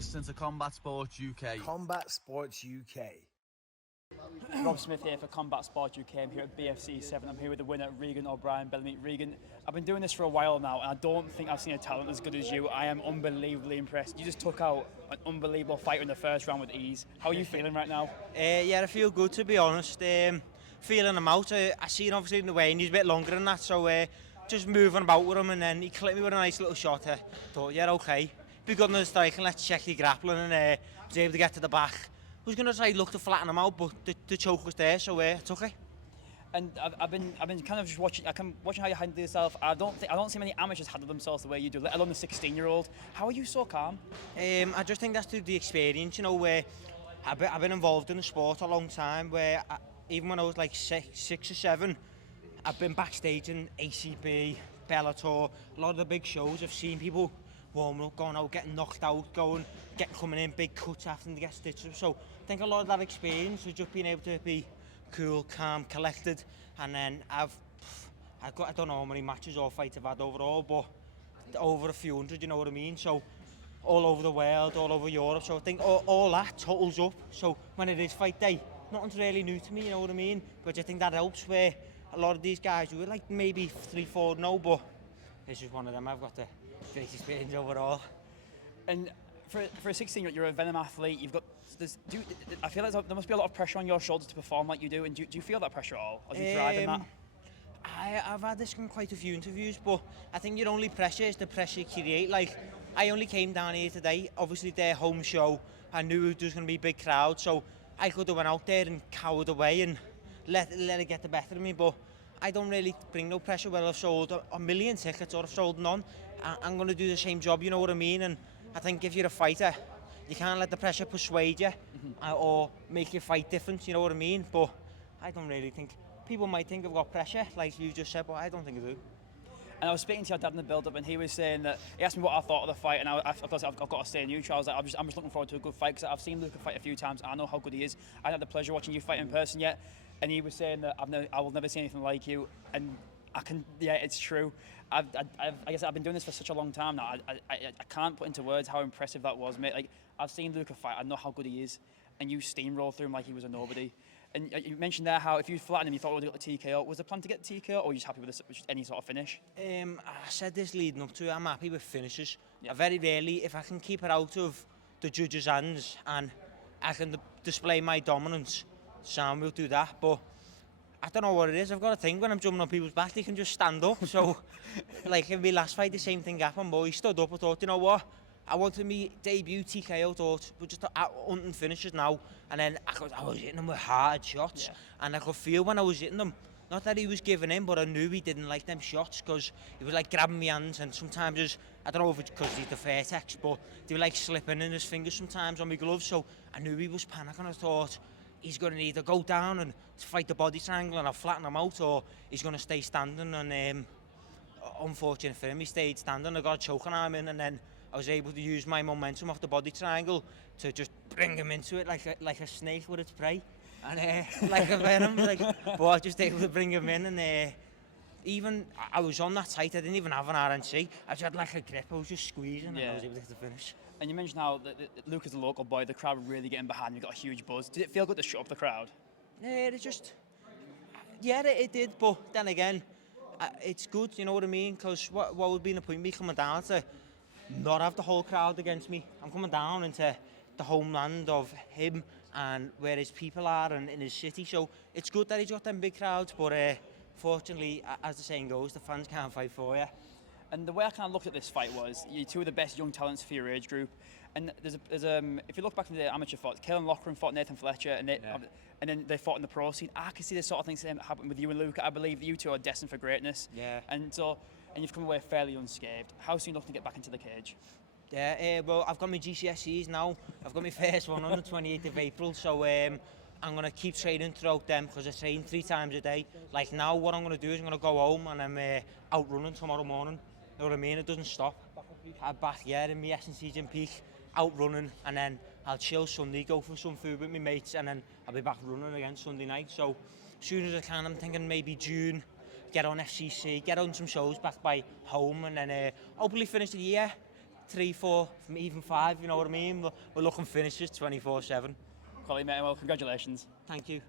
listening to Combat Sports UK. Combat Sports UK. Rob Smith here for Combat Sports UK. I'm here at BFC 7. I'm here with the winner, Regan O'Brien, Bellamy. Regan, I've been doing this for a while now, and I don't think I've seen a talent as good as you. I am unbelievably impressed. You just took out an unbelievable fighter in the first round with ease. How are you feeling right now? Yeah, I feel good, to be honest. Feeling him out. I seen obviously in the way, and he's a bit longer than that, so just moving about with him, and then he clipped me with a nice little shot. Thought, yeah, okay. Be good on the strike, and let's check the grappling, and was able to get to the back. I was going to try look to flatten him out, but the choke was there, so it's okay. And I've been kind of just watching. Watching how you handle yourself. I don't see many amateurs handle themselves the way you do, let alone the 16-year-old. How are you so calm? I just think that's through the experience, you know. Where I've been involved in the sport a long time. Where even when I was like six or seven, I've been backstage in ACB, Bellator, a lot of the big shows. I've seen people warming up, going out, getting knocked out, coming in, big cuts after them to get stitched up. So I think a lot of that experience was just being able to be cool, calm, collected. And then I've got, I don't know how many matches or fights I've had overall, but over a few hundred, you know what I mean? So all over the world, all over Europe. So I think all that totals up. So when it is fight day, nothing's really new to me, you know what I mean? But I think that helps, where a lot of these guys who are like maybe 3-4 now, but this is one of them. I've got the great experience overall. And for a 16-year-old, you're a Venom athlete. You've got this. I feel like there must be a lot of pressure on your shoulders to perform like you do. And do you feel that pressure at all? Are you driving that? I've had this in quite a few interviews, but I think your only pressure is the pressure you create. Like, I only came down here today. Obviously, their home show. I knew there was going to be a big crowd, so I could have went out there and cowered away and let it get the better of me. But I don't really bring no pressure. Whether I've sold a million tickets or I've sold none, I'm going to do the same job, you know what I mean? And I think if you're a fighter, you can't let the pressure persuade you or make your fight different, you know what I mean? But I don't really think, people might think I've got pressure, like you just said, but I don't think I do. And I was speaking to your dad in the build-up, and he was saying that, he asked me what I thought of the fight, and I've got to stay neutral. I was like, I'm just looking forward to a good fight, because I've seen Luca fight a few times, and I know how good he is. I haven't had the pleasure of watching you fight in person yet, and he was saying that I will never see anything like you, and it's true. I guess I've been doing this for such a long time now. I can't put into words how impressive that was, mate. Like, I've seen Luca fight, I know how good he is, and you steamroll through him like he was a nobody. And you mentioned there how if you flattened him, you thought you would have got the TKO. Was the plan to get the TKO, or were you just happy with any sort of finish? I said this leading up to it, I'm happy with finishes. Yeah. I very rarely, if I can keep it out of the judges' hands and I can display my dominance, Sam will do that. But I don't know what it is. I've got a thing when I'm jumping on people's back, they can just stand up. So, like in my last fight, the same thing happened. But he stood up. I thought, you know what? I wanted me debut TKO. Thought we're just hunting finishes now. And then I was hitting him with hard shots, and I could feel when I was hitting them. Not that he was giving in, but I knew he didn't like them shots, because he was like grabbing my hands, and sometimes I don't know if it's because he's the Fairtex, but they were like slipping in his fingers sometimes on my gloves. So I knew he was panicking. I thought, he's going to either go down and fight the body triangle and I'll flatten him out, or he's going to stay standing. And unfortunate for him, he stayed standing. I got a choking arm in, and then I was able to use my momentum off the body triangle to just bring him into it like a snake with its prey, and like a venom. But I was just able to bring him in, and even I was on that tight. I didn't even have an RNC. I just had like a grip. I was just squeezing, and I was able to get the finish. And you mentioned how Luke is a local boy. The crowd were really getting behind you. Got a huge buzz. Did it feel good to shut up the crowd? It did. But then again, it's good. You know what I mean? Because what would be the point of me coming down to not have the whole crowd against me? I'm coming down into the homeland of him and where his people are and in his city. So it's good that he's got them big crowds. But fortunately, as the saying goes, the fans can't fight for you. And the way I kind of looked at this fight was, you're two of the best young talents for your age group. And there's if you look back in the amateur fights, Kellen Loughran fought Nathan Fletcher, and then they fought in the pro scene. I can see this sort of thing happen with you and Luke. I believe that you two are destined for greatness. Yeah. And you've come away fairly unscathed. How soon looking to get back into the cage? Yeah, well, I've got my GCSEs now. I've got my first one on the 28th of April, so I'm going to keep training throughout them, because I train 3 times a day. Like now, what I'm going to do is I'm going to go home and I'm out running tomorrow morning. You know what I mean? It doesn't stop. I'm back, in my S&C Gym Peak, out running, and then I'll chill Sunday, go for some food with my mates, and then I'll be back running again Sunday night. So as soon as I can, I'm thinking maybe June, get on FCC, get on some shows back by home, and then hopefully finish the year 3, 4, even 5, you know what I mean? We're looking finishes 24/7. Quality, mate. Well, congratulations. Thank you.